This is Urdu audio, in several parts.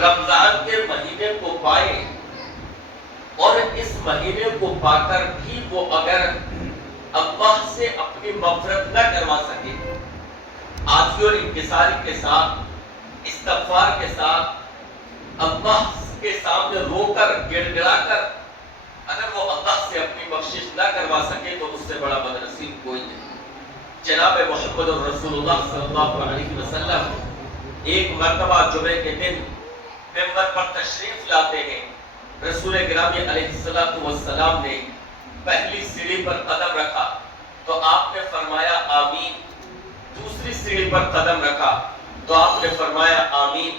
رمضان کے مہینے کو پائے اور اس مہینے کو پا کر بھی وہ اگر اللہ سے اپنی مغفرت نہ کروا سکے، عاجزی اور انکساری کے ساتھ، استغفار کے ساتھ، اللہ کے سامنے رو کر گڑ گڑا کر اگر وہ اللہ سے اپنی بخشش نہ کروا سکے تو اس سے بڑا بدنصیب کوئی نہیں۔ جناب محمد رسول اللہ صلی اللہ علیہ وسلم ایک مرتبہ جمعے کے دن ممبر پر تشریف لاتے ہیں۔ رسول گرامی علیہ السلام نے پہلی سیڑھی پر قدم رکھا تو آپ نے فرمایا آمین، دوسری سیڑھی پر قدم رکھا تو آپ نے فرمایا آمین،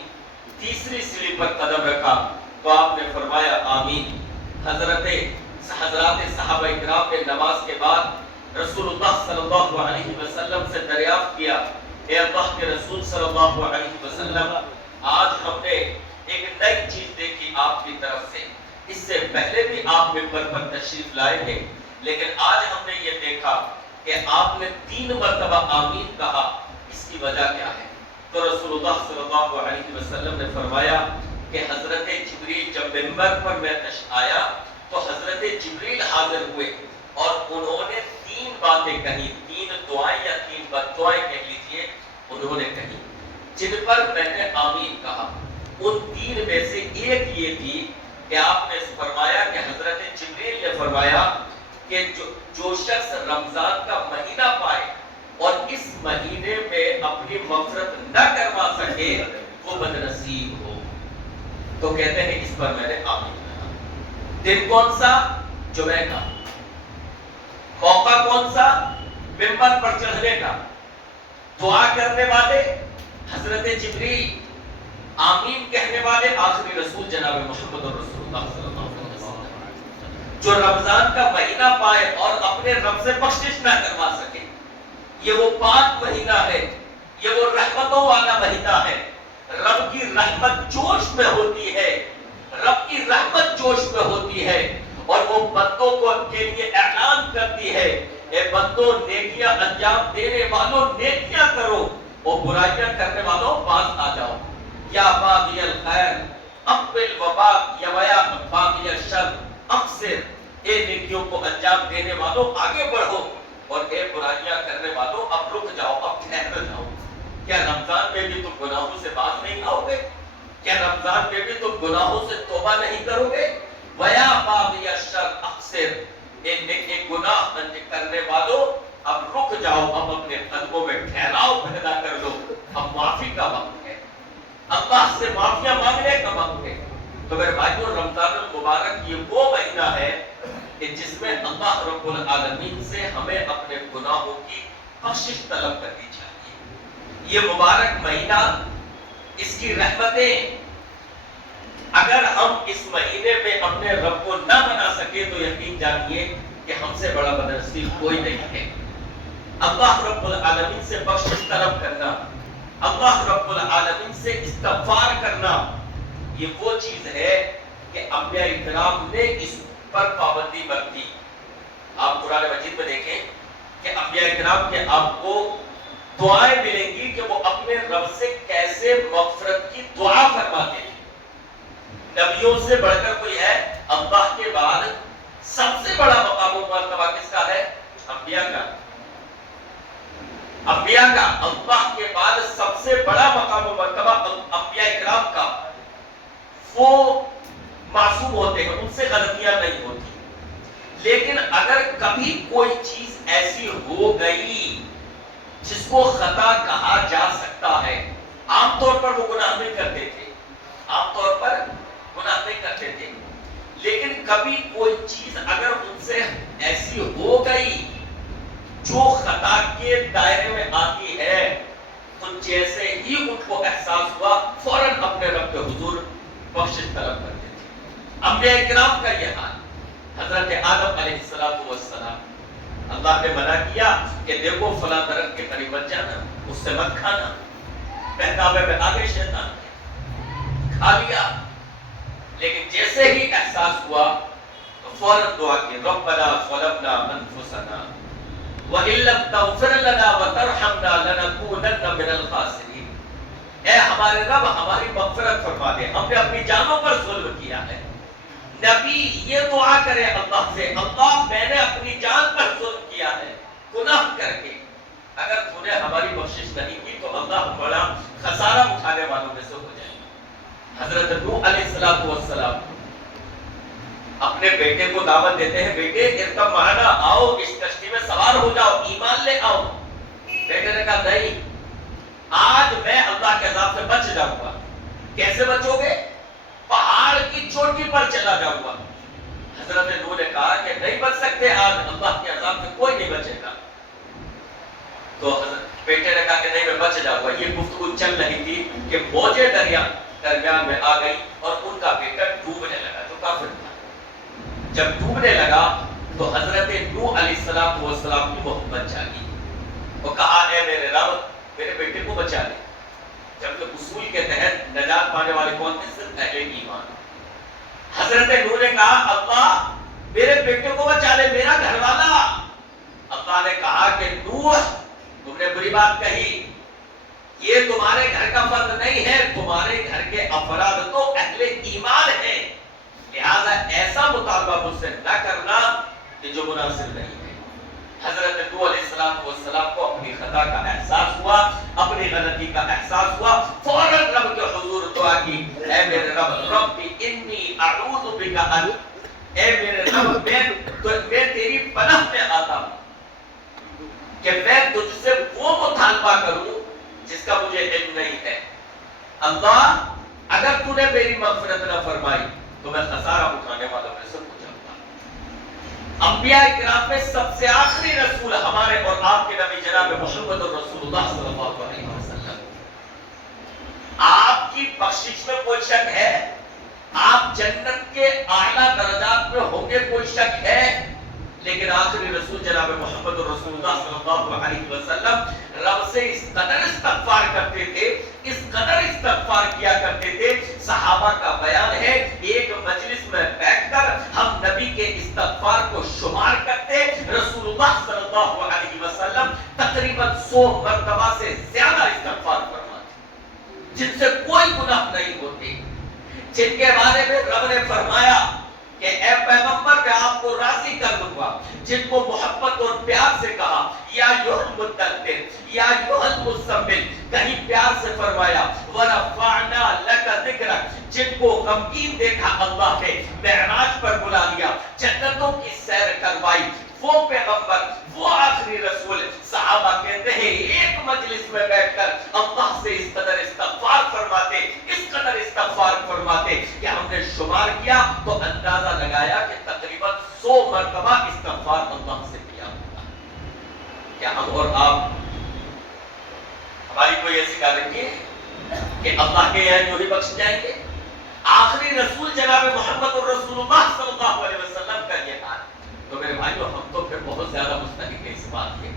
تیسری سیڑھی پر قدم رکھا تو آپ نے فرمایا آمین۔ حضرات صحابہ کرام نے نماز کے بعد رسول اللہ صلی اللہ علیہ وسلم سے دریافت کیا، اے اللہ کے رسول صلی اللہ علیہ وسلم، آج ہم نے ایک نئی چیز دیکھی آپ کی طرف سے۔ اس سے پہلے بھی آپ ممبر پر تشریف لائے تھے، لیکن آج ہم نے یہ دیکھا کہ آپ نے 3 مرتبہ آمین کہا، اس کی وجہ کیا ہے؟ تو رسول اللہ صلی اللہ علیہ وسلم نے فرمایا کہ حضرت جبریل جب ممبر پر میں آیا تو حضرت جبریل حاضر ہوئے اور انہوں نے 3 باتیں کہی، 3 دعائیں یا 3 بددعائیں کہہ لیجئے انہوں نے کہی، جن پر میں نے آمین کہا۔ ان 3 میں سے ایک یہ تھی کہ آپ نے فرمایا کہ حضرت جبریل نے فرمایا کہ جو شخص رمضان کا مہینہ پائے اور اس مہینے میں اپنی مغفرت نہ کروا سکے وہ بدنصیب ہو۔ تو کہتے ہیں اس پر میں نے آمین کہا۔ دن کون سا؟ جمعہ کا۔ موقع کون سا؟ ممبر پر چڑھنے کا۔ دعا کرنے والے حضرت جبریل، آمین کہنے والے آخری رسول جناب محمد رسول اللہ صلی اللہ علیہ وسلم، جو رمضان کا مہینہ پائے اور اپنے رب سے بخشش نہ کروا سکے۔ یہ وہ پاک مہینہ ہے، یہ وہ رحمتوں والا مہینہ ہے۔ رب کی رحمت جوش میں ہوتی ہے، رب کی رحمت جوش میں ہوتی ہے اور وہ بندوں کو کے لیے اعلان کرتی ہے، اے بندوں نیکیاں انجام دینے والوں نیکیاں کرو اور برائیاں کرنے والوں باز آ جاؤ۔ یا باغی الخیر اقبل وباغ یا باغی الشر اقصر، اے نیکیوں کو انجام دینے والوں آگے بڑھو اور اے برائیاں کرنے والوں اب رک جاؤ، اب ٹھہر جاؤ۔ کیا رمضان میں بھی تم گناہوں سے باز نہیں آؤ گے؟ کیا رمضان میں بھی تم گناہوں سے توبہ نہیں کرو گے؟ ویا باغی الشر اقصر، اے گناہ کرنے والوں اب رک جاؤ، اب اپنے قدموں میں ٹھہراؤ پیدا کر لو، اب معافی کا وقت ہے، اللہ سے معافیاں مانگنے کا وقت ہے۔ تو میرے بھائیوں، رمضان المبارک یہ وہ مہینہ ہے کہ جس میں اللہ رب العالمین سے ہمیں اپنے گناہوں کی بخشش طلب کرنی چاہیے۔ یہ مبارک مہینہ، اس کی رحمتیں، اگر ہم اس مہینے میں اپنے رب کو نہ منا سکے تو یقین جانیے کہ ہم سے بڑا بدنصیب کوئی نہیں ہے۔ اللہ رب العالمین سے بخشش طلب کرنا، اللہ رب العالمین سے استغفار کرنا، یہ وہ چیز ہے کہ انبیاء کرام نے اس پر پابندی برتی۔ آپ قرآن مجید میں دیکھیں کہ انبیاء کرام کے آپ کو دعائیں ملیں گی کہ وہ اپنے رب سے کیسے مغفرت کی دعا فرماتے ہیں۔ نبیوں سے بڑھ کر کوئی ہے؟ اللہ کے بعد سب سے بڑا مقام و مرتبہ کس کا ہے؟ انبیاء کا۔ انبیاء کا، اللہ کے بعد سب سے بڑا مقام و مرتبہ انبیاء کرام کا۔ وہ معصوم ہوتے ہیں، ان سے غلطیاں نہیں ہوتی، لیکن اگر کبھی کوئی چیز ایسی ہو گئی جس کو خطا کہا جا سکتا ہے، عام طور پر وہ گناہ نہیں کرتے تھے، عام طور پر گناہ نہیں کرتے تھے، لیکن کبھی کوئی چیز اگر ان سے ایسی ہو گئی جو خطا کے دائرے میں آتی ہے تو جیسے ہی ان کو احساس ہوا فوراً اپنے رب کے حضور بخشش طلب کرتے تھے۔ انبیاء کرام کا یہ حال۔ حضرت آدم علیہ السلام، اللہ نے منع کیا کہ دیکھو فلاں درخت کے قریب مت جانا، اس سے مت کھانا، بہکاوے میں آگے شیطان نے کھا لیا، لیکن جیسے ہی احساس ہوا تو فوراً دعا کی، ربنا ظلمنا انفسنا وَإِن لَّمْ تَغْفِرْ لَنَا وَتَرْحَمْنَا لَنَكُونَنَّ مِنَ الْخَاسِرِينَ۔ اے ہمارے رب ہماری مغفرت فرما دے، ہم نے اپنی جانوں پر ظلم کیا ہے۔ نبی یہ دعا کرے اللہ سے، اللہ میں نے اپنی جان پر ظلم کیا ہے گناہ کر کے، اگر تو نے ہماری بخشش نہیں کی تو اللہ بڑا خسارہ اٹھانے والوں میں سے ہو جائے۔ حضرت نوح علیہ السلام اپنے بیٹے کو دعوت دیتے ہیں، بیٹے ارکب معنا، آؤ اس کشتی میں سوار ہو جاؤ، ایمان لے آؤ۔ بیٹے نے کہا نہیں، آج میں اللہ کے عذاب سے بچ جاؤں گا۔ کیسے بچو گے؟ پہاڑ کی چوٹی پر چلا جاؤں گا۔ حضرت نوح نے کہا کہ نہیں بچ سکتے، آج اللہ کے عذاب سے کوئی نہیں بچے گا۔ تو بیٹے نے کہا کہ نہیں میں بچ جاؤں گا۔ یہ گفتگو چل رہی تھی کہ موجیں درمیان میں آ گئی اور ان کا بیٹا ڈوبنے لگا، جو کافر تھا۔ جب ڈوبنے لگا تو حضرت نوح علیہ السلام کی محبت جاگی، وہ کہا اے میرے رب میرے بیٹے کو بچا لے، جبکہ اصول کے تحت نجات پانے والے کون تھے؟ صرف اہل ایمان۔ حضرت نوح نے کہا اللہ میرے بیٹے کو بچا لے، میرا گھر والا۔ اللہ نے کہا کہ نوح تم نے بری بات کہی، یہ تمہارے گھر کا فرد نہیں ہے، تمہارے گھر کے افراد تو اہل ایمان ہیں، لہذا ایسا مطالبہ مجھ سے نہ کرنا کہ جو مناسب نہیں ہے۔ حضرت نوح علیہ السلام کو اپنی خطا کا احساس ہوا، اپنی غلطی کا احساس ہوا، فوراً رب کے حضور دعا کی، اے میرے رب رب انی اعوذ بک ان، اے میرے رب میں تیری پناہ میں آتا ہوں کہ میں تجھ سے وہ مطالبہ کروں جس کا مجھے علم نہیں ہے۔ اللہ اگر تو نے میری مغفرت نہ فرمائی تو میں خسارہ اٹھانے والوں میں سے ہو جاؤں گا۔ انبیاء کرام میں سب سے آخری رسول ہمارے اور آپ کے نبی جناب محمد رسول اللہ صلی اللہ علیہ وسلم، آپ کی بخشش میں کوئی شک ہے؟ آپ جنت کے اعلیٰ درجات میں ہوں گے، کوئی شک ہے؟ لیکن آخری رسول جناب محمد رسول اللہ صلی اللہ علیہ وسلم رب سے اس قدر استغفار کرتے تھے، اس قدر استغفار کیا کرتے تھے، صحابہ کا بیان ہے ایک مجلس میں بیٹھ کر ہم نبی کے استغفار کو شمار کرتے، رسول اللہ صلی اللہ علیہ وسلم تقریباً 100 مرتبہ سے زیادہ استغفار فرماتے، جن سے کوئی گناہ نہیں ہوتے، جن کے بارے میں رب نے فرمایا کہ اے پیغمبر میں آپ کو راضی کر دوں گا، جن کو محبت اور پیار سے کہا یا المدثر یا المزمل، کہیں پیار سے فرمایا ورفعنا لک ذکرک، جن کو غمگین دیکھا اللہ نے معراج پر بلا لیا، جنتوں کی سیر کروائی، وہ پیغمبر وہ آخری رسول، صحابہ کہتے ہیں ایک مجلس میں بیٹھ کر اللہ سے اس قدر استغفار فرماتے، اس قدر استغفار فرماتے کہ ہم نے شمار کیا تو اندازہ لگایا کہ تقریباً 100 مرتبہ استغفار اللہ سے کیا ہوتا۔ کیا ہم اور آپ ہماری کوئی ایسی گارنٹی ہے کہ اللہ کے یہاں جو ہی بخش جائیں گے؟ آخری رسول جناب محمد رسول اللہ صلی اللہ علیہ وسلم کا یہ حال، تو میرے بھائیو ہم تو پھر بہت زیادہ مستحق ہیں اس بات کے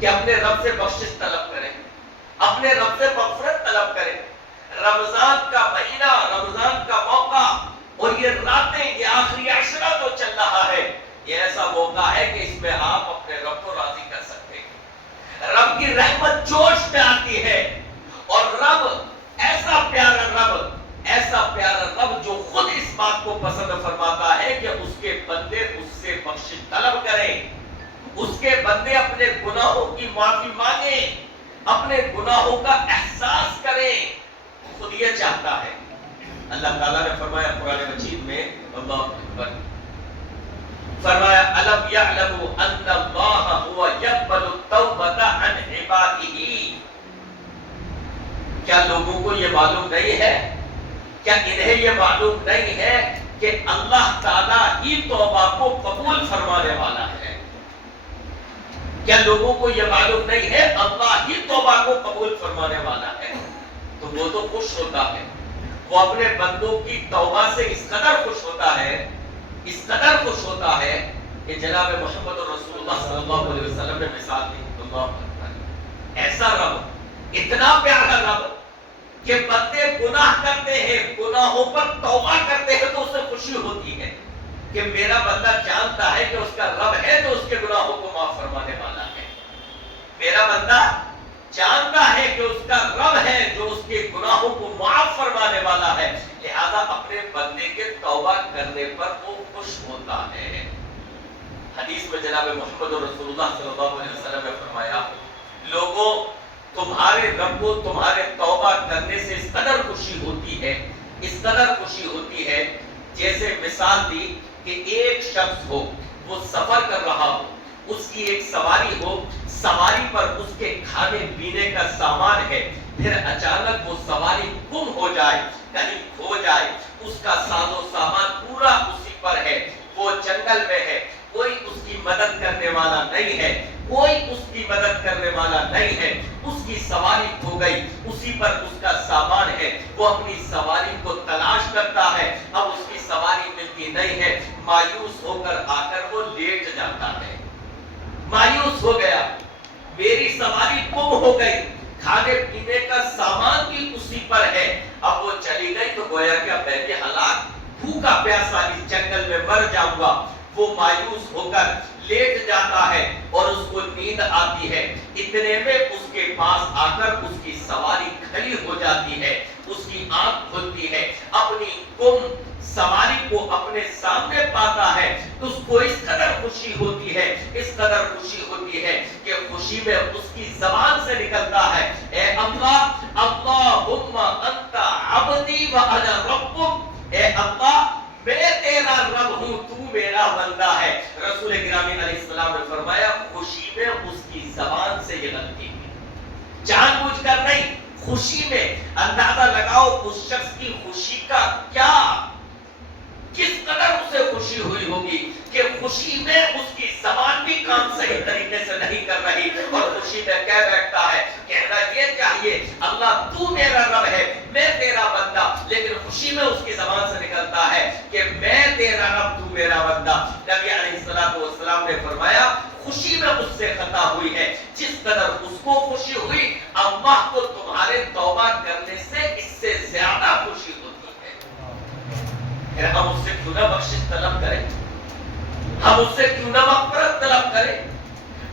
کہ اپنے رب سے بخشش طلب کریں، اپنے رب سے مغفرت طلب کریں۔ رمضان کا مہینہ، رمضان کا موقع اور یہ راتیں، یہ آخری عشرہ جو چل رہا ہے، یہ ایسا موقع ہے کہ اس میں آپ اپنے رب کو راضی کر سکتے ہیں۔ رب کی رحمت جوش میں آتی ہے اور رب ایسا پیارا رب جو خود اس بات کو پسند فرماتا ہے کہ اس کے بندے اس سے بخشش طلب کریں، اس کے بندے اپنے گناہوں کی معافی مانگیں، اپنے گناہوں کا احساس کریں، خود یہ چاہتا ہے۔ اللہ تعالیٰ نے فرمایا قرآن مجید میں، اللہ اکبر، فرمایا الم یعلموا ان اللہ هو یقبل التوبۃ عن عبادہ، کیا لوگوں کو یہ معلوم نہیں ہے، کیا انہیں یہ معلوم نہیں ہے کہ اللہ تعالیٰ ہی توبہ کو قبول فرمانے والا ہے؟ کیا لوگوں کو یہ معلوم نہیں ہے اللہ ہی توبہ کو قبول فرمانے والا ہے؟ تو وہ تو خوش ہوتا ہے، وہ اپنے بندوں کی توبہ سے اس قدر خوش ہوتا ہے، اس قدر خوش ہوتا ہے کہ جناب محمد رسول اللہ صلی اللہ علیہ وسلم نے مثال دی۔ اللہ اکبر، ایسا رب، اتنا پیارا رب کہ بندے گناہ کرتے ہیں، گناہوں پر توبہ کرتے ہیں تو اسے خوشی ہوتی ہے کہ میرا بندہ جانتا ہے کہ اس کا رب ہے تو اس کے گناہوں کو معاف فرمانے والا ہے۔ میرا بندہ جانتا ہے کہ اس کا رب ہے جو اس کے گناہوں کو معاف فرمانے والا ہے، لہذا اپنے بندے کے توبہ کرنے پر وہ خوش ہوتا ہے۔ حدیث میں جناب محمد رسول اللہ صلی اللہ علیہ وسلم نے فرمایا، لوگوں تمہارے رب کو تمہارے توبہ کرنے سے اس قدر خوشی ہوتی ہے، اس قدر خوشی ہوتی ہے، جیسے مثال دی کہ ایک شخص ہو، وہ سفر کر رہا ہو، اس کی ایک سواری ہو، سواری پر اس کے کھانے پینے کا سامان ہے، پھر اچانک وہ سواری گم ہو جائے، کہیں کھو جائے، اس کا ساز و سامان پورا اسی پر ہے، وہ جنگل میں ہے، کوئی اس کی مدد کرنے والا نہیں ہے، کوئی اس کی مدد کرنے والا نہیں ہے، اس کی سواری کھو گئی، اسی پر اس کا سامان ہے، وہ اپنی سواری کو تلاش کرتا ہے، اب اس کی سواری ملتی نہیں ہے، مایوس ہو کر آ کر وہ لیٹ جاتا ہے، مایوس ہو گیا، میری سواری گم ہو گئی، کھانے پینے کا سامان بھی اسی پر ہے، اب وہ چلی گئی تو گویا کہ اب میں بھی ہلاک بھوکا پیاسا اس جنگل میں مر جاؤں گا، وہ مایوس ہو کر لیٹ جاتا ہے اور اس کو نیند آتی ہے، اتنے میں اس کے پاس آ کر اس کی سواری کھڑی ہو جاتی ہے، اس کی آنکھ کھلتی ہے، اپنی گم سواری کو اپنے سامنے پاتا ہے، اس کو اس قدر خوشی ہوتی ہے، اس قدر خوشی ہوتی ہے کہ خوشی میں اس کی زبان سے نکلتا ہے، اے اللہ، اللہم انت عبدی و انا ربک، اے اللہ میں تیرا رب ہوں، تو میرا بندہ ہے۔ رسول گرامی علیہ السلام نے فرمایا خوشی میں اس کی زبان سے یہ غلطی ہوئی، جان بوجھ کر نہیں، خوشی میں۔ اندازہ لگاؤ اس شخص کی خوشی کا کیا، کس قدر اسے خوشی ہوئی ہوگی کہ خوشی میں اس کی زبان بھی کام صحیح طریقے سے نہیں کر رہی اور خوشی میں کہہ بیٹھتا ہے، کہنا یہ چاہیے اللہ تو میرا رب ہے، میں تیرا بندہ، لیکن خوشی میں اس کی زبان سے نکلتا ہے کہ میں تیرا رب تو میرا بندہ۔ نبی علیہ السلام نے فرمایا خوشی میں اس سے خطا ہوئی ہے، جس قدر اس کو خوشی ہوئی اللہ کو تمہارے توبہ کرنے سے اس سے زیادہ خوشی ہوتی ہے۔ ہم اس سے کیوں نہ بخشش طلب کریں، ہم اس سے کیوں نہ مغفرت طلب کریں،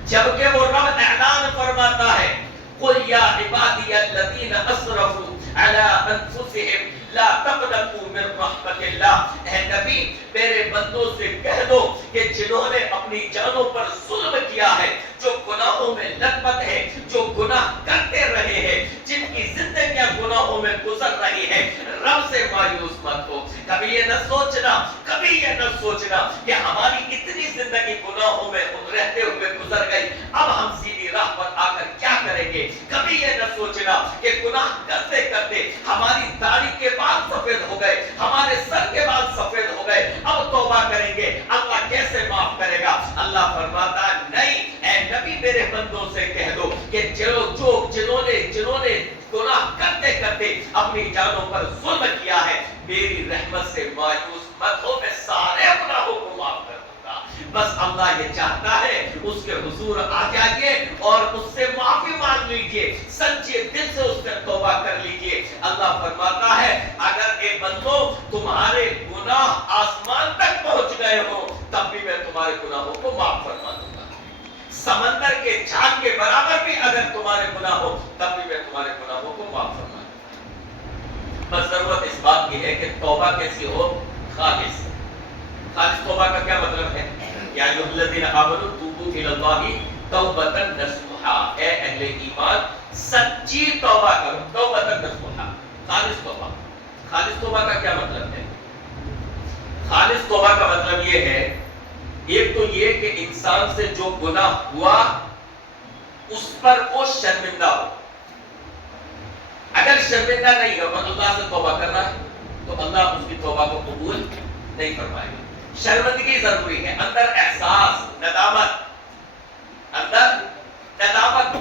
جبکہ وہ رب اعلان فرماتا ہے قل یا عبادی الذین اسرفوا علی انفسہم لا تقنطوا من رحمت اللہ، اے نبی میرے بندوں سے کہہ دو کہ جنہوں نے اپنی جانوں پر ظلم کیا ہے، جو گناہوں میں لت پت ہے، جو گناہ کرتے رہے ہیں، جن کی زندگیاں گناہوں میں گزر رہی ہے، رب سے مایوس مت ہو۔ کبھی یہ نہ سوچنا کہ ہماری اتنی زندگی گناہوں میں رہتے ہوئے گزر گئی، اب ہم سیدھی راہ پر آ کر کیا کریں گے۔ کبھی یہ نہ سوچنا کہ گناہ کرتے کرتے ہماری داڑھی کے بال سفید ہو گئے، ہمارے سر کے بال سفید ہو گئے، اب توبہ کریں گے اللہ کیسے معاف کرے گا۔ اللہ فرماتا نہیں، اے نبی میرے بندوں سے کہہ دو کہ جنہوں نے گناہ کرتے کرتے اپنی جانوں پر ظلم کیا ہے، میری رحمت سے مایوس مت ہو، میں سارے گناہوں کو معاف کر دوں گا۔ بس اللہ یہ چاہتا ہے اس کے حضور آ جائیے اور اس سے معافی مانگ لیجئے، سچے دل سے اس سے توبہ کر لیجئے۔ اللہ فرماتا ہے اگر اے بندو تمہارے گناہ آسمان تک پہنچ گئے ہو تب بھی میں تمہارے گناہوں کو معاف فرما دوں گا، سمندر کے جھاگ کے برابر بھی اگر تمہارے گناہ ہو تب بھی میں تمہارے گناہوں کو معاف فرما دوں گا۔ بس ضرورت اس بات کی ہے کہ توبہ کیسی ہو، خالص توبہ کا کیا مطلب ہے؟ یا ایھا الذین آمنوا توبوا الی اللہ توبۃ نصوحا، اے اہل ایمان سچی توبہ کرو، توبۃ نصوحا، خالص توبہ۔ خالص توبہ کا کیا مطلب ہے؟ خالص توبہ کا مطلب یہ ہے، ایک تو یہ کہ انسان سے جو گناہ ہوا اس پر وہ شرمندہ ہو، اگر شرمندہ نہیں ہو اور اللہ سے توبہ کر رہا ہے تو اللہ اس کی توبہ کو قبول نہیں فرمائے گا۔ شرمندگی ضروری ہے، اندر احساس، ندامت،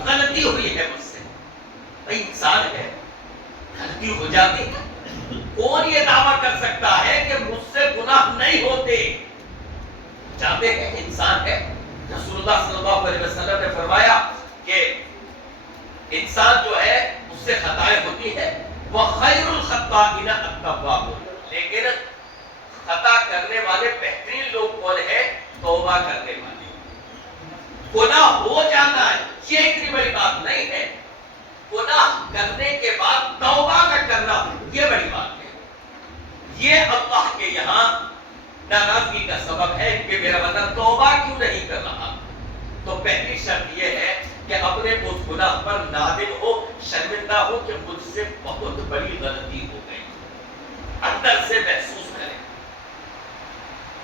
غلطی ہوئی ہے مجھ سے، بھئی انسان ہے، غلطی ہو جاتی ہے، کون یہ دعویٰ کر سکتا ہے کہ مجھ سے گناہ نہیں ہوتے؟ جانتے ہیں انسان ہے۔ رسول اللہ صلی اللہ علیہ وسلم نے فرمایا کہ انسان جو ہے اس سے خطائیں ہوتی ہے، وَخَيْرُ الْخَطَّائِنَ التَّوَّابُونَ، لیکن خطا کرنے والے بہترین لوگ کون ہیں؟ توبہ کرنے والے۔ گناہ ہو جاتا ہے یہ اتنی بڑی بات نہیں ہے، گناہ کرنے کے بعد توبہ نہ کرنا یہ بڑی بات ہے. یہ اللہ کے یہاں ناراضگی کا سبب ہے کہ میرا بندہ توبہ کیوں نہیں کر رہا. تو پہلی شرط یہ ہے کہ اپنے اس گناہ پر نادم ہو, شرمندہ ہو کہ مجھ سے بہت بڑی غلطی ہو گئی, اندر سے محسوس کرے,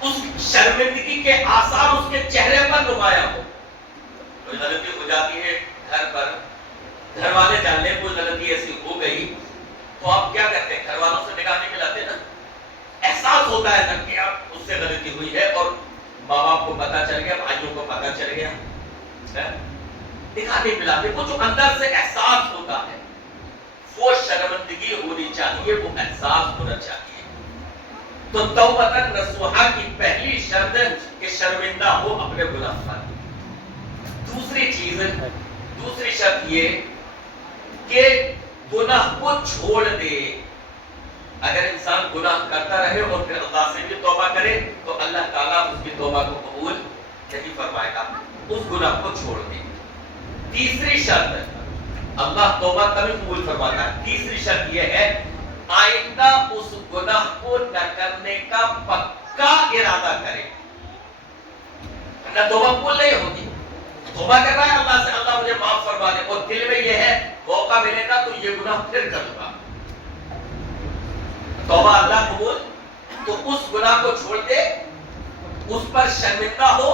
اس شرمندگی کے آثار اس کے چہرے پر نمایاں ہو. کوئی غلطی ہو جاتی ہے گھر پر, گھر والے جان لیں کوئی غلطی ایسی ہو گئی تو آپ کیا کرتے ہیں, گھر والوں سے نگاہ نہیں ملاتے نا, احساس ہوتا ہے نا کہ اب اس سے غلطی ہوئی ہے اور ماں باپ کو پتا چل گیا, بھائیوں کو پتا چل گیا, نگاہ نہیں ملاتے. وہ جو اندر سے احساس ہوتا ہے وہ شرمندگی ہونی چاہیے, وہ احساس ہونا چاہیے. تو توبۃ نصوحہ کی پہلی شرط کہ شرمندہ ہو اپنے گناہ پر. دوسری چیز, دوسری شرط یہ کہ گناہ کو چھوڑ دے. اگر انسان گناہ کرتا رہے اور پھر اللہ سے بھی توبہ کرے تو اللہ تعالیٰ اس کی توبہ کو قبول نہیں فرمائے گا, اس گناہ کو چھوڑ دے. تیسری شرط, اللہ توبہ تبھی قبول فرماتا ہے. تیسری شرط یہ ہے آئندہ اس گناہ کو نہ کرنے کا پکا ارادہ کرے. نہ توبہ قبول نہیں ہوتی. توبہ کر رہا ہے اللہ سے, اللہ مجھے معاف فرما دے, اور دل میں یہ ہے موقع ملے گا تو یہ گناہ پھر کروں گا. توبہ اللہ قبول, تو اس گناہ کو چھوڑ دے, اس پر شرمندہ ہو,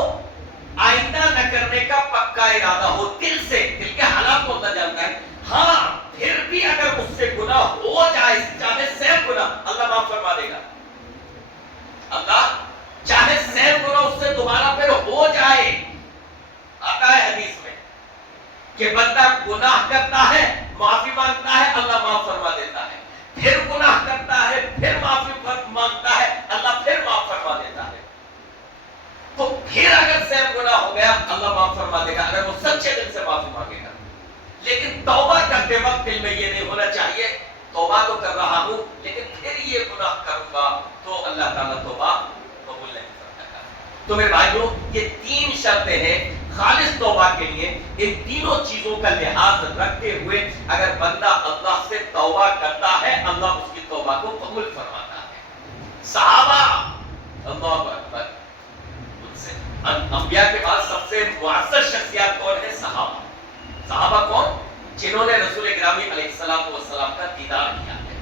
آئندہ نہ کرنے کا پکا ارادہ ہو دل سے. دل کے حالات کو ہوتا جانتا ہے, ہاں پھر بھی اگر اس سے گناہ ہو جائے, چاہے 100 گناہ, اللہ معاف فرما دے گا. اللہ چاہے 100 گناہ اس سے دوبارہ پھر ہو جائے. آتا ہے حدیث میں کہ بندہ گناہ کرتا ہے, معافی مانگتا ہے, اللہ معاف فرما دیتا ہے. پھر گناہ کرتا ہے, پھر معافی مانگتا ہے, اللہ پھر معاف فرما دیتا ہے. تو پھر اگر 100 گناہ ہو گیا اللہ معاف فرما دے گا اگر وہ سچے دل سے معافی مانگے گا. لیکن توبہ کرتے وقت دل میں یہ نہیں ہونا چاہیے توبہ تو کر رہا ہوں لیکن پھر یہ گناہ کروں گا تو اللہ تعالیٰ توبہ قبول نہیں کرتا. تو میرے بھائیوں یہ 3 شرطیں ہیں خالص توبہ کے لیے. ان تینوں چیزوں کا لحاظ رکھتے ہوئے اگر بندہ اللہ سے توبہ کرتا ہے اللہ اس کی توبہ کو قبول فرماتا ہے. صحابہ اللہ اکبر, انبیاء کے بعد سب سے معزز شخصیات کون ہے؟ صحابہ. صحابہ کون؟ جنہوں نے رسول گرامی علیہ الصلوۃ والسلام کا دیدار کیا ہے.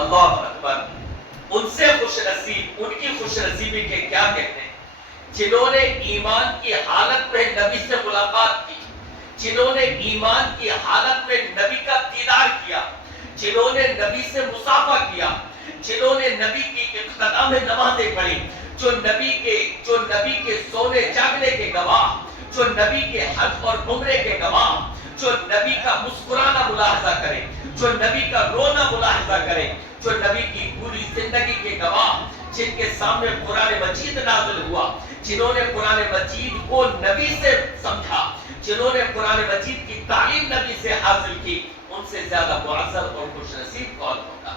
اللہ اکبر. ان سے خوش نصیب, ان کی خوش نصیبی کے کیا کہتے ہیں, جنہوں نے ایمان کی حالت میں نبی سے ملاقات کی, جنہوں نے ایمان کی حالت میں نبی کا دیدار کیا, جنہوں نے نبی سے مصافحہ کیا, جنہوں نے نبی کی اقتدا میں نمازیں پڑھی, جو نبی کے سونے جاگنے کے گواہ, جو نبی کے حج اور عمرے کے گواہ, جو نبی کا مسکرانا ملاحظہ کرے, جو نبی کا رونا ملاحظہ کرے, جو نبی کی پوری زندگی کے گواہ, جن کے سامنے قرآن مجید نازل ہوا, جنہوں نے قرآن مجید کو نبی سے سمجھا, جنہوں نے قرآن مجید کی تعلیم نبی سے حاصل کی, ان سے زیادہ معزز اور خوش نصیب کون ہوگا.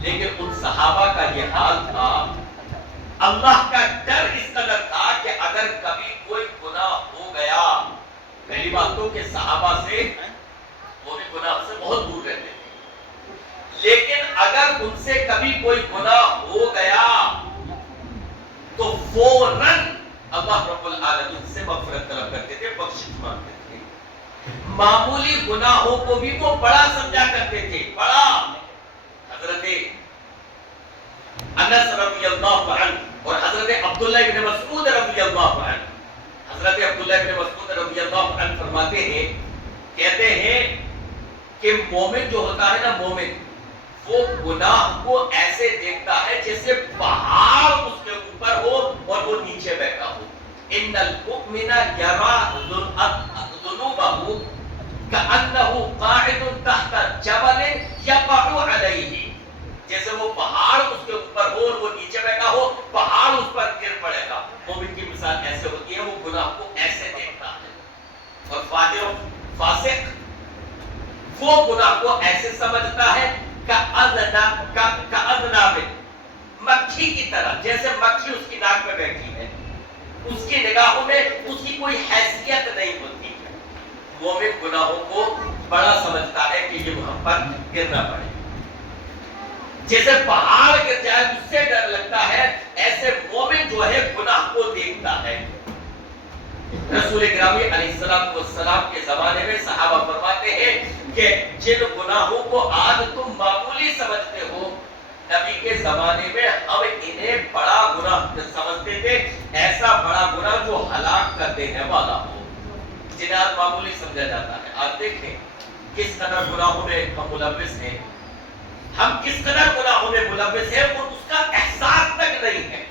لیکن ان صحابہ کا یہ حال تھا, اللہ کا ڈر اس قدر تھا کہ اگر کبھی کوئی گناہ ہو گیا, پہلی بات تو کہ صحابہ سے وہ بھی گناہ سے بہت دور رہتے تھے, لیکن اگر ان سے کبھی کوئی گناہ ہو گیا تو فوراً اللہ رب العالمین سے مغفرت طلب کرتے تھے, بخشش مانگتے تھے. معمولی گناہوں کو بھی وہ بڑا سمجھا کرتے تھے, بڑا. حضرت انس رضی اللہ عنہ اور حضرت عبداللہ ابن مسعود رضی اللہ عنہ, حضرت عبداللہ ابن مسعود رضی اللہ عنہ فرماتے ہیں, کہتے ہیں کہ مومن جو ہوتا ہے نا, مومن وہ گناہ کو ایسے دیکھتا ہے جیسے پہاڑ اس کے اوپر ہو اور وہ نیچے بیٹھا ہو. ان المؤمن یری ذنوبہ کأنہ قاعد تحت جبل یقع علیہ, جیسے وہ پہاڑ اس کے اوپر ہو اور وہ نیچے بیٹھا ہو, پہاڑ اس پر گر پڑے گا. مومن کی مثال ایسے ہوتی ہے, وہ گناہ کو ایسے دیکھتا ہے. اور فاجر و فاسق وہ گناہ کو ایسے سمجھتا ہے کأذناب مکھی کی طرح, جیسے مکھی اس کی ناک میں بیٹھی ہے, اس کی نگاہوں میں اس کی کوئی حیثیت نہیں ہوتی. مومن گناہوں کو بڑا سمجھتا ہے کہ یہ ہم پر گرنا پڑے. جیسے پہاڑ گر جائے اس سے ڈر لگتا ہے، ایسے مومن جو ہے گناہ کو دیکھتا ہے. رسول گرامی علیہ السلام کے زمانے میں صحابہ فرماتے ہیں کہ جن گناہوں کو آج تم معمولی سمجھتے ہو، نبی کے زمانے میں ہم انہیں بڑا گناہ سمجھتے تھے، ایسا بڑا گناہ جو ہلاک کر دینے والا ہو، جنہیں آج معمولی سمجھا جاتا ہے. آج دیکھیں کس قدر گناہوں میں ہم ملوث ہیں، ہم کس قدر گناہوں میں ملوث ہیں اور اس کا احساس تک نہیں ہے.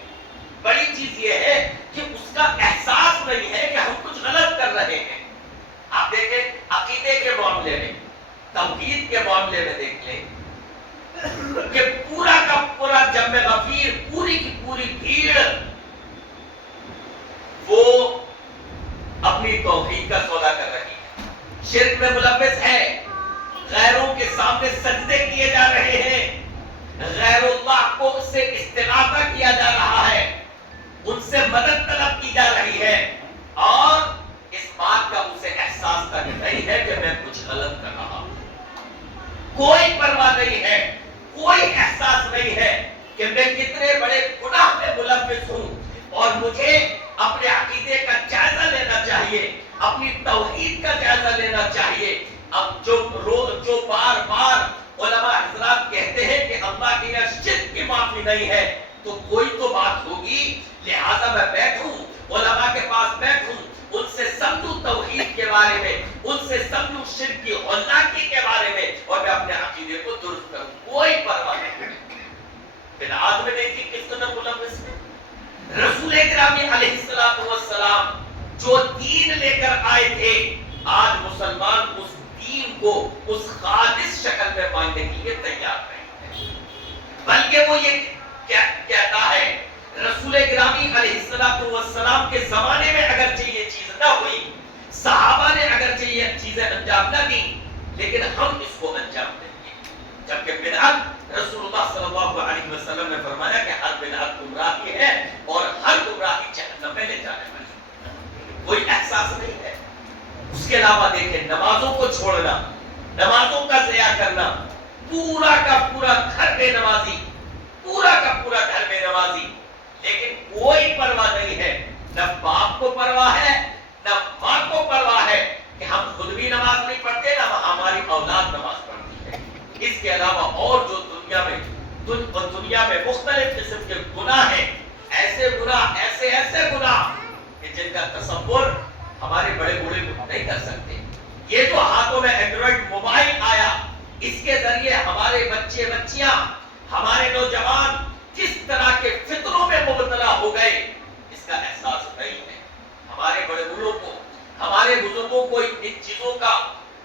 بڑی چیز یہ ہے کہ اس کا احساس نہیں ہے کہ ہم کچھ غلط کر رہے ہیں. آپ دیکھیں عقیدے کے معاملے میں، توحید کے معاملے میں دیکھ لیں کہ پورا کا پورا جمع غفیر، پوری کی پوری بھیڑ وہ اپنی توحید کا سودا کر رہی ہے، شرک میں ملوث ہے، غیروں کے سامنے سجدے کیے جا رہے ہیں، غیر اللہ کو سے استغاثہ کیا جا رہا ہے، ان سے مدد طلب کی جا رہی ہے، اور اس بات کا اسے احساس تک نہیں ہے کہ میں کچھ غلط کر رہا ہوں. کوئی پرواہ نہیں ہے، کوئی احساس نہیں ہے کہ میں کتنے بڑے گناہ میں ملوث ہوں اور مجھے اپنے عقیدے کا جائزہ لینا چاہیے، اپنی توحید کا جائزہ لینا چاہیے. اب جو بار بار علماء حضرات کہتے ہیں کہ اللہ کی یہاں شرک کی معافی نہیں ہے، تو کوئی تو بات ہوگی، لہذا میں بیٹھوں علماء کے پاس بیٹھوں، ان سے سمجھوں توحید کے بارے میں، ان سے سمجھوں شرک کی ہولناکی کے بارے میں، اور میں اپنے عقیدے کو درست کروں. کوئی پرواہ نہیں. بدعات میں دیکھیں کس قدر ملوث ہے. رسول گرامی علیہ السلام جو دین لے کر آئے تھے، آج مسلمان اس دین کو اس خالص شکل میں ماننے کے لیے تیار نہیں ہے، بلکہ وہ یہ کہتا ہے. رسول گرامی علیہ السلام کے زمانے میں اگرچہ یہ چیز نہ ہوئی، صحابہ نے اگرچہ یہ چیزیں انجام نہ دی، لیکن ہم اس کو انجام دیں گے. جبکہ بدعت، رسول اللہ صلی اللہ علیہ وسلم نے فرمایا کہ ہر بدعت گمراہی ہے اور ہر گمراہی جہنم میں لے جانے والی ہے. کوئی احساس نہیں ہے. اس کے علاوہ دیکھیں نمازوں کو چھوڑنا، نمازوں کا ضیاع کرنا، پورا کا پورا گھر بے نمازی، پورا کا پورا گھر بے نمازی، لیکن کوئی پرواہ نہیں ہے. نہ باپ کو پرواہ ہے، نہ ماں کو پرواہ ہے کہ ہم خود بھی نماز نہیں پڑھتے، نہ ہماری اولاد نماز پڑھتی ہے. اس کے علاوہ اور جو دنیا میں مختلف قسم کے گناہ ہیں، ایسے گناہ، ایسے گناہ کہ جن کا تصور ہمارے بڑے بوڑھے نہیں کر سکتے. یہ جو ہاتھوں میں اینڈرائڈ موبائل آیا، اس کے ذریعے ہمارے بچے بچیاں، ہمارے نوجوان کس طرح کے فتنوں میں مبتلا ہو گئے، اس کا احساس نہیں ہے. ہمارے بڑے بوڑھوں کو، ہمارے بزرگوں کو ان چیزوں کا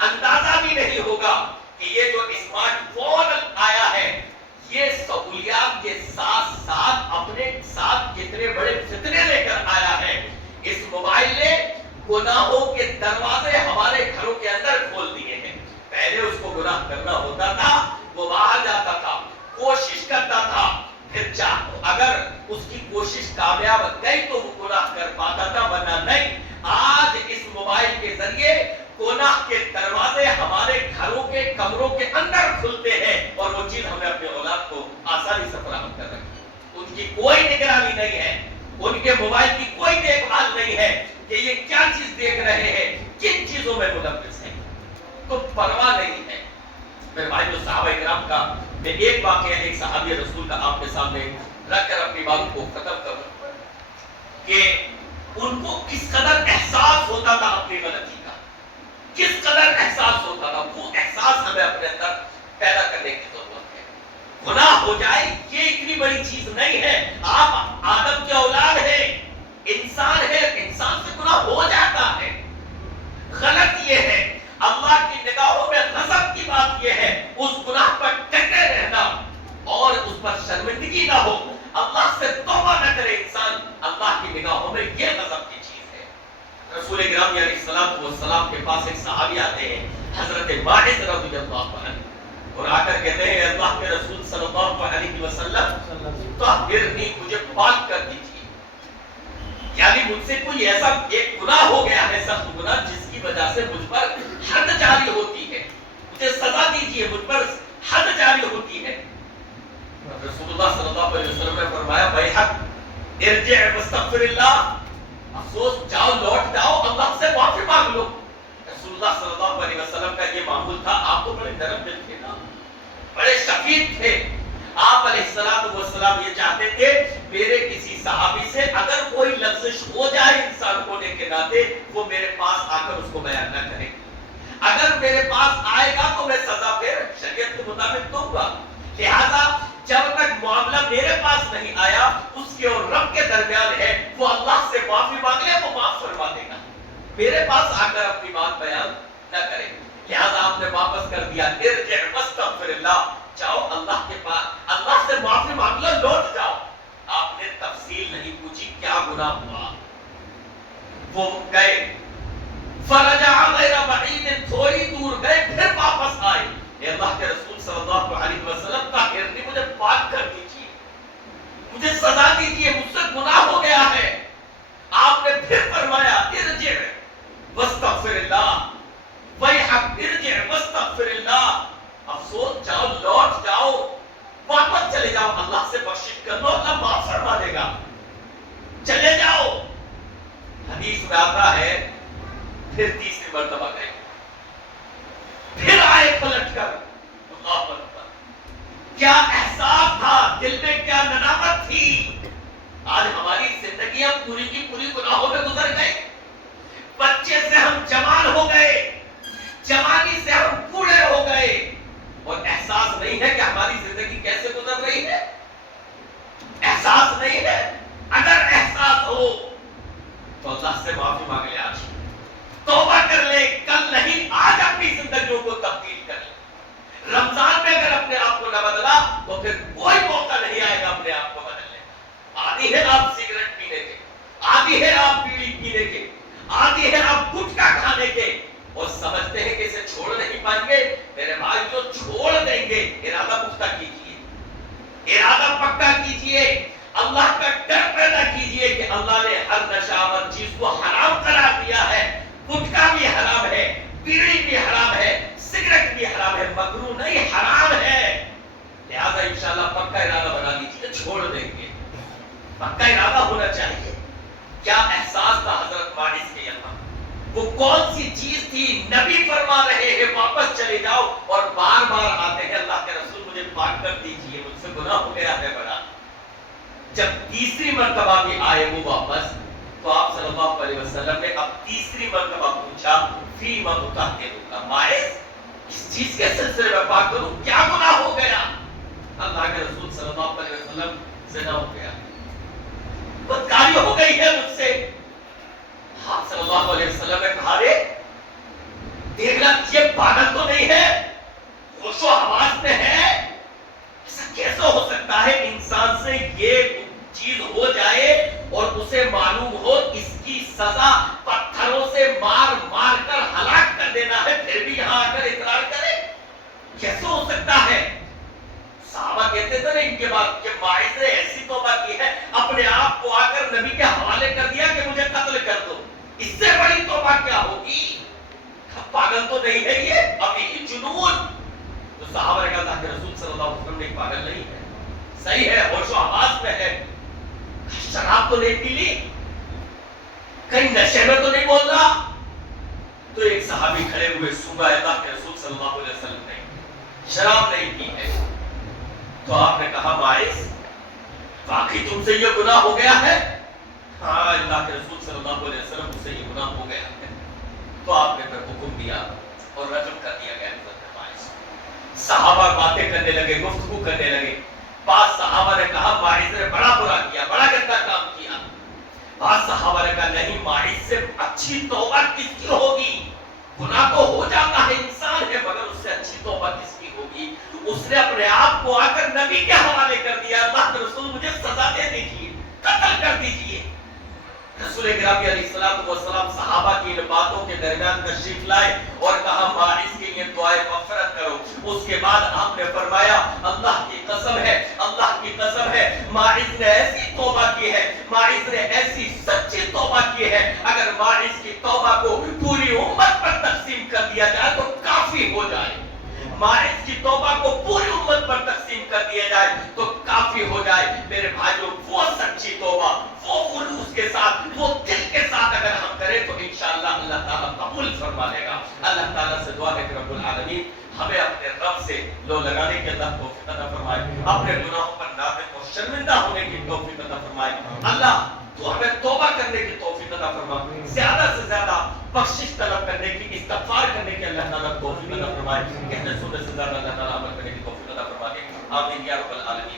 اندازہ بھی نہیں ہوگا کہ یہ جو اسمارٹ فون آیا ہے، یہ سہولیات کے ساتھ ساتھ اپنے ساتھ کتنے بڑے فتنے لے کر آیا ہے. اس موبائل نے گناہوں کے دروازے ہمارے گھروں کے اندر کھول دیے ہیں. پہلے اس کو گناہ کرنا ہوتا تھا، وہ باہر جاتا تھا، کوشش کرتا تھا، پھر اگر اس کی کوشش کامیاب گئی تو وہ گناہ کر پاتا تھا، ورنہ نہیں. آج اس موبائل کے ذریعے گناہ کے دروازے ہمارے گھروں کے کمروں کے اندر کھلتے ہیں، اور وہ چیز ہمیں اپنے اولاد کو آسانی سے فراہم کر رکھی. ان کی کوئی نگرانی نہیں ہے، ان کے موبائل کی کوئی دیکھ بھال نہیں ہے کہ یہ کیا چیز دیکھ رہے ہیں، کن چیزوں میں ملوث ہیں، تو پرواہ نہیں ہے. میرے بھائی جو صحابہ کرام کا میں ایک واقعہ ایک صحابی رسول کا آپ کے سامنے رکھ کر اپنی بات کو ختم کروں کہ ان کو کس قدر احساس ہوتا تھا اپنی غلطی کا، کس قدر احساس ہوتا تھا. وہ احساس ہمیں اپنے اندر پیدا کرنے کی ضرورت ہے. گناہ ہو جائے یہ اتنی بڑی چیز نہیں ہے. آپ آدم کے اولاد ہیں، انسان ہے، انسان سے گناہ ہو جاتا ہے. غلط یہ ہے، اللہ کی نگاہوں میں غضب کی بات یہ ہے اس گناہ پر ڈٹے رہنا اور اس پر شرمندگی نہ ہو، اللہ سے توبہ نہ کرے انسان، اللہ کی نگاہوں میں یہ غضب کی چیز ہے. رسول گرامی علیہ السلام کے پاس ایک صحابی آتے ہیں، حضرت ماعز رضی اللہ عنہ، اور آ کر کہتے ہیں اللہ کے رسول صلی اللہ علیہ وسلم طہرنی، مجھے پاک کر دیجیے. یعنی مجھ سے کوئی ایسا ایک گناہ ہو گیا ہے، سخت گناہ، جس کی کی وجہ سے مجھ پر حد جاری ہوتی ہے، مجھے سزا دیجیے، مجھ پر حد جاری ہوتی ہے۔ رسول اللہ صلی اللہ علیہ وسلم نے فرمایا بیحق ارجع واستغفر اللہ، افسوس جاؤ لوٹ جاؤ اللہ سے معافی مانگ لو۔ رسول اللہ صلی اللہ علیہ وسلم کا یہ معمول تھا۔ آپ تو بڑے نرم دل تھے نا، بڑے شفیق تھے۔ آپ علیہ السلام یہ چاہتے تھے میرے کسی صحابی سے اگر کوئی لفظش ہو جائے انسان ہونے کے ناطے، وہ میرے پاس آ کر اس کو بیان نہ کرے، اگر میرے پاس آئے گا تو میں سزا پھر شریعت کے مطابق دوں گا۔ لہذا جب تک معاملہ میرے پاس نہیں آیا، اس کے اور رب کے درمیان ہے، وہ اللہ سے معافی مانگ لے، وہ معاف فرما دے گا، میرے پاس آ کر اپنی بات بیان نہ کرے۔ لہذا آپ نے واپس کر دیا ارجع واستغفر اللہ، جاؤ اللہ کے پاس اللہ سے معافی مانگ لو، لوٹ جاؤ۔ آپ نے تفصیل نہیں پوچھی کیا گناہ ہوا، وہ گئے فرجع غیر بعید، تھوڑی دور گئے پھر واپس آئے، اے اللہ کے رسول صلی اللہ علیہ وسلم طاہرنی، مجھے پاک کر دیجیے، مجھے سزا دیجیے، مجھ سے گناہ ہو گیا ہے۔ آپ نے پھر فرمایا ارجع واستغفر اللہ، ویحک ارجع واستغفر اللہ، افسوس جاؤ لوٹ جاؤ، واپس چلے جاؤ، اللہ سے بخشش کر لو، اللہ معاف فرما دے گا، چلے جاؤ۔ حدیث میں آتا ہے پھر تیسری مرتبہ گئے، پھر آئے پلٹ کر، اللہ اکبر، کیا احساس تھا دل میں، کیا ندامت تھی۔ آج ہماری زندگیاں پوری کی پوری گناہوں میں گزر گئی، بچے سے ہم جوان ہو گئے، جوانی سے ہم بوڑھے ہو گئے، اور احساس نہیں ہے کہ ہماری زندگی کیسے گزر رہی ہے، احساس نہیں ہے۔ اگر احساس ہو تو اللہ سے معافی مانگ لے، آج توبہ کر لے، کل نہیں آج اپنی زندگیوں کو تبدیل کر لے۔ رمضان میں اگر اپنے آپ کو نہ بدلا تو پھر کوئی موقع نہیں آئے گا اپنے آپ کو بدلنے کا۔ عادی ہے آپ سگریٹ پینے کے، عادی ہے آپ بیڑی پینے کے، عادی ہے آپ گٹکا کھانے کے، اور سمجھتے ہیں کہ اسے چھوڑ نہیں پائیں گے۔ میرے بھائی جو چھوڑ دیں گے، ارادہ پختہ کیجئے، ارادہ پکا کیجئے، اللہ کا ڈر پیدا کیجئے کہ اللہ نے ہر نشاور چیز کو حرام قرار دیا ہے، گٹکا بھی حرام ہے، بیڑی بھی حرام ہے، سگریٹ بھی حرام ہے، مکروہ نہیں حرام ہے۔ لہذا انشاءاللہ پکا ارادہ بنا لیجئے، چھوڑ دیں گے، پکا ارادہ ہونا چاہیے۔ کیا احساس تھا حضرت ماعز کے یہاں، وہ کون سی چیز تھی؟ نبی فرما رہے ہیں واپس چلے جاؤ، اور بار بار آتے ہیں اللہ کے رسول مجھے پاک کر دیجئے، مجھ سے گناہ ہو گیا ہے بڑا۔ جب تیسری مرتبہ بھی آئے وہ واپس، تو آپ صلی اللہ علیہ وسلم نے اب تیسری مرتبہ پوچھا فیما اطہرک، ماعز اس چیز کے سلسلے میں پاک کروں، کیا گناہ ہو گیا؟ اللہ کے رسول صلی اللہ علیہ وسلم زنا ہو گیا، بدکاری ہو گئی ہے مجھ سے۔ آپ صلی اللہ علیہ وسلم نے کہا رے دیکھنا یہ پاگل تو نہیں ہے، ہوش و حواس میں ہے، ایسا کیسے ہو سکتا ہے انسان سے یہ چیز ہو جائے اور اسے معلوم ہو اس کی سزا پتھروں سے مار مار کر ہلاک کر دینا ہے، پھر بھی یہاں آ کر اقرار کرے، کیسے ہو سکتا ہے؟ صحابہ کہتے تھے نا ان کے بعد کہ ماعز نے ایسی توبہ کی ہے، اپنے آپ کو آ کر نبی کے حوالے کر دیا کہ مجھے قتل کر دو، اس سے بڑی توبہ کیا ہوگی؟ پاگل تو نہیں ہے یہ، ابھی جنون۔ تو صحابہ نے کہا اللہ کے رسول صلی اللہ علیہ وسلم نے پاگل نہیں ہے، صحیح ہے، ہوش و حواس میں ہے، شراب تو نہیں پی لی، کہیں نشے میں تو نہیں بول رہا۔ تو ایک صحابی کھڑے ہوئے، صبح اللہ کے رسول صلی اللہ علیہ وسلم نے شراب نہیں پی ہے۔ تو آپ نے کہا ماعز واقعی تم سے یہ گناہ ہو گیا ہے؟ ہاں اللہ کے رسول صلی اللہ علیہ وسلم مجھ سے یہ گناہ ہو گیا ہے۔ تو آپ نے پھر حکم دیا اور رجم کر دیا گیا حضرت ماعز۔ صحابہ باتیں کرنے لگے، گفتگو کرنے لگے۔ بعض صحابہ نے کہا ماعز نے بڑا برا کیا، بڑا گندا کام کیا۔ بعض صحابہ نے کہا نہیں، ماعز سے اچھی توبہ کس کی ہوگی؟ گناہ تو ہو جاتا ہے، انسان ہے، مگر اس سے اچھی توبہ کس کی ہوگی؟ اس نے اپنے آپ کو آ کر نبی کے حوالے کر دیا، اللہ کے رسول مجھے سزا دے دیجیے، قتل کر دیجیے۔ رسول گرامی علیہ السلام والسلام صحابہ کی ان باتوں کے درمیان تشریف لائے اور کہا ماعز کے لیے دعائے مغفرت کرو۔ اس کے بعد آپ نے فرمایا اللہ کی قسم ہے، اللہ کی قسم ہے، ماعز نے ایسی توبہ کی ہے، ماعز نے ایسی سچی توبہ کی ہے، اگر ماعز کی توبہ کو پوری امت پر تقسیم کر دیا جائے تو کافی ہو جائے. ماعز کی توبہ کو پوری امت پر تقسیم کر دیا جائے تو کافی ہو جائے. میرے بھائیوں وہ سچی توبہ وہ خلوص کے ساتھ وہ دل کے ساتھ اگر ہم کریں تو انشاءاللہ اللہ تعالیٰ قبول فرما لے گا. اللہ تعالیٰ سے دعا ہے کہ رب العالمین ہمیں اپنے رب سے لو لگانے کی اللہ توفیق عطا فرمائے, اپنے گناہوں پر نادم اور شرمندہ ہونے کی توفیق عطا فرمائے. اللہ تو ہمیں توبہ کرنے کی توفیق عطا فرما, زیادہ سے زیادہ بخشش طلب کرنے کی, استغفار کرنے کی اللہ تعالیٰ توفیق عطا فرمائے. کہنے سننے سے زیادہ اللہ تعالیٰ عمل کرنے کی توفیق عطا فرما دے. آمین یا رب العالمین.